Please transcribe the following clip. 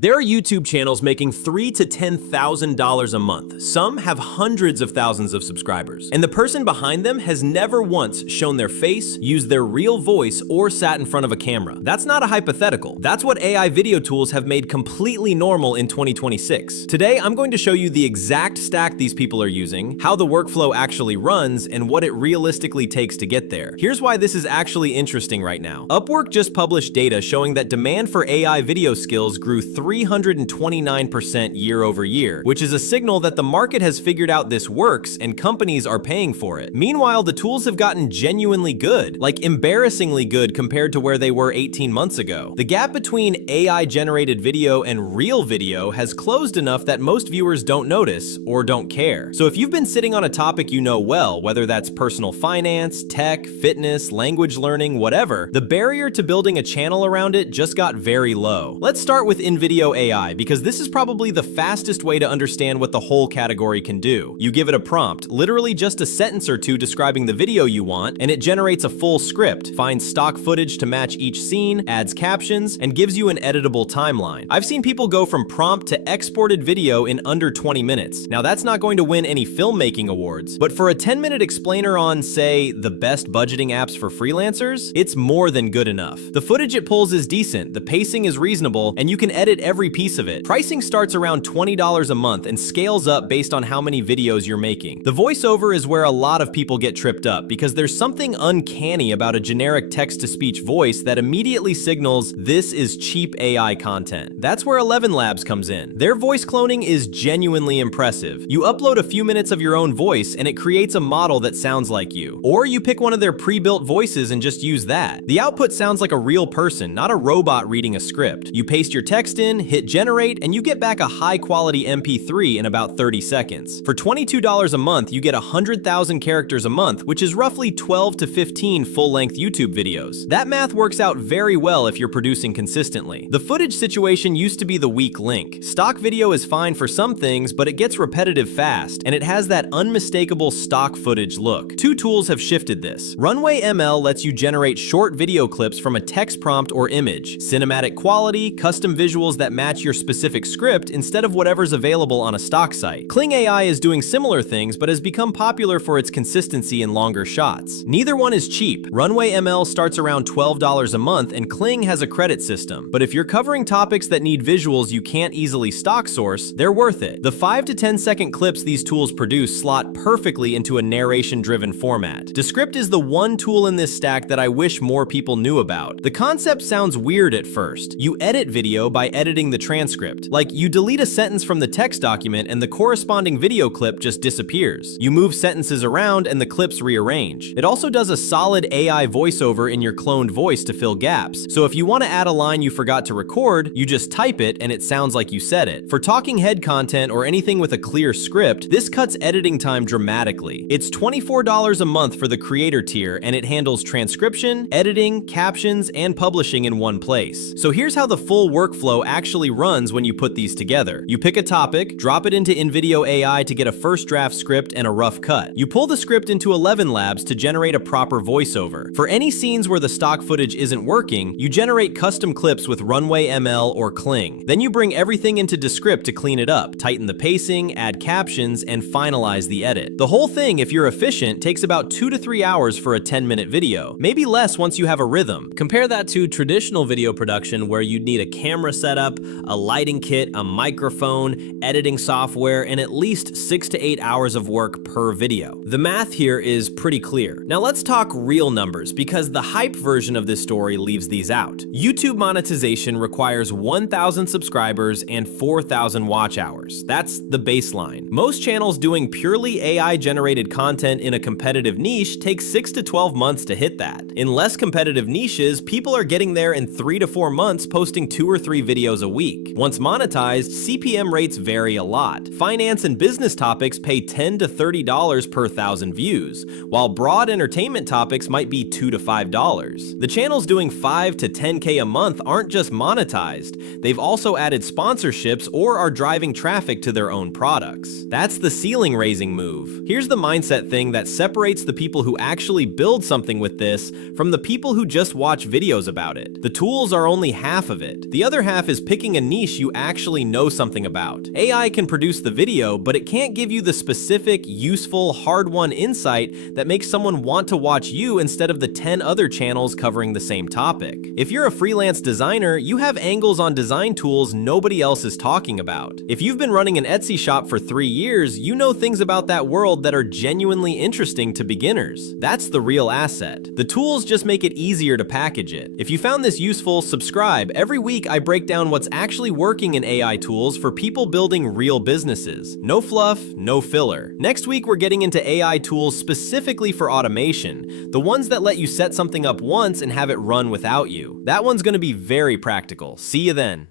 There are YouTube channels making $3,000 to $10,000 a month. Some have hundreds of thousands of subscribers. And the person behind them has never once shown their face, used their real voice, or sat in front of a camera. That's not a hypothetical. That's what AI video tools have made completely normal in 2026. Today, I'm going to show you the exact stack these people are using, how the workflow actually runs, and what it realistically takes to get there. Here's why this is actually interesting right now. Upwork just published data showing that demand for AI video skills grew 329% year over year, which is a signal that the market has figured out this works and companies are paying for it. Meanwhile, the tools have gotten genuinely good, like embarrassingly good compared to where they were 18 months ago. The gap between AI-generated video and real video has closed enough that most viewers don't notice or don't care. So if you've been sitting on a topic you know well, whether that's personal finance, tech, fitness, language learning, whatever, the barrier to building a channel around it just got very low. Let's start with InVideo AI, because this is probably the fastest way to understand what the whole category can do. You give it a prompt, literally just a sentence or two describing the video you want, and it generates a full script, finds stock footage to match each scene, adds captions, and gives you an editable timeline. I've seen people go from prompt to exported video in under 20 minutes. Now that's not going to win any filmmaking awards, but for a 10-minute explainer on, say, the best budgeting apps for freelancers, it's more than good enough. The footage it pulls is decent, the pacing is reasonable, and you can edit every piece of it. Pricing starts around $20 a month and scales up based on how many videos you're making. The voiceover is where a lot of people get tripped up because there's something uncanny about a generic text-to-speech voice that immediately signals this is cheap AI content. That's where ElevenLabs comes in. Their voice cloning is genuinely impressive. You upload a few minutes of your own voice and it creates a model that sounds like you. Or you pick one of their pre-built voices and just use that. The output sounds like a real person, not a robot reading a script. You paste your text in, hit generate, and you get back a high-quality MP3 in about 30 seconds. For $22 a month, you get 100,000 characters a month, which is roughly 12 to 15 full-length YouTube videos. That math works out very well if you're producing consistently. The footage situation used to be the weak link. Stock video is fine for some things, but it gets repetitive fast, and it has that unmistakable stock footage look. Two tools have shifted this. RunwayML lets you generate short video clips from a text prompt or image, cinematic quality, custom visuals that match your specific script instead of whatever's available on a stock site. Kling AI is doing similar things but has become popular for its consistency and longer shots. Neither one is cheap. RunwayML starts around $12 a month and Kling has a credit system. But if you're covering topics that need visuals you can't easily stock source, they're worth it. The 5 to 10 second clips these tools produce slot perfectly into a narration-driven format. Descript is the one tool in this stack that I wish more people knew about. The concept sounds weird at first. You edit video by editing the transcript. Like, you delete a sentence from the text document and the corresponding video clip just disappears. You move sentences around and the clips rearrange. It also does a solid AI voiceover in your cloned voice to fill gaps. So if you want to add a line you forgot to record, you just type it and it sounds like you said it. For talking head content or anything with a clear script, this cuts editing time dramatically. It's $24 a month for the creator tier and it handles transcription, editing, captions, and publishing in one place. So here's how the full workflow actually runs when you put these together. You pick a topic, drop it into InVideo AI to get a first draft script and a rough cut. You pull the script into ElevenLabs to generate a proper voiceover. For any scenes where the stock footage isn't working, you generate custom clips with RunwayML or Kling. Then you bring everything into Descript to clean it up, tighten the pacing, add captions, and finalize the edit. The whole thing, if you're efficient, takes about 2 to 3 hours for a 10-minute video, maybe less once you have a rhythm. Compare that to traditional video production where you'd need a camera setup, a lighting kit, a microphone, editing software, and at least 6 to 8 hours of work per video. The math here is pretty clear. Now let's talk real numbers, because the hype version of this story leaves these out. YouTube monetization requires 1,000 subscribers and 4,000 watch hours. That's the baseline. Most channels doing purely AI-generated content in a competitive niche take 6 to 12 months to hit that. In less competitive niches, people are getting there in 3 to 4 months, posting 2 or 3 videos a week. Once monetized, CPM rates vary a lot. Finance and business topics pay $10 to $30 per 1,000 views, while broad entertainment topics might be $2 to $5. The channels doing 5 to 10K a month aren't just monetized, they've also added sponsorships or are driving traffic to their own products. That's the ceiling-raising move. Here's the mindset thing that separates the people who actually build something with this from the people who just watch videos about it. The tools are only half of it. The other half is picking a niche you actually know something about. AI can produce the video, but it can't give you the specific, useful, hard-won insight that makes someone want to watch you instead of the 10 other channels covering the same topic. If you're a freelance designer, you have angles on design tools nobody else is talking about. If you've been running an Etsy shop for 3 years, you know things about that world that are genuinely interesting to beginners. That's the real asset. The tools just make it easier to package it. If you found this useful, subscribe. Every week I break down what's actually working in AI tools for people building real businesses. No fluff, no filler. Next week we're getting into AI tools specifically for automation, the ones that let you set something up once and have it run without you. That one's going to be very practical. See you then.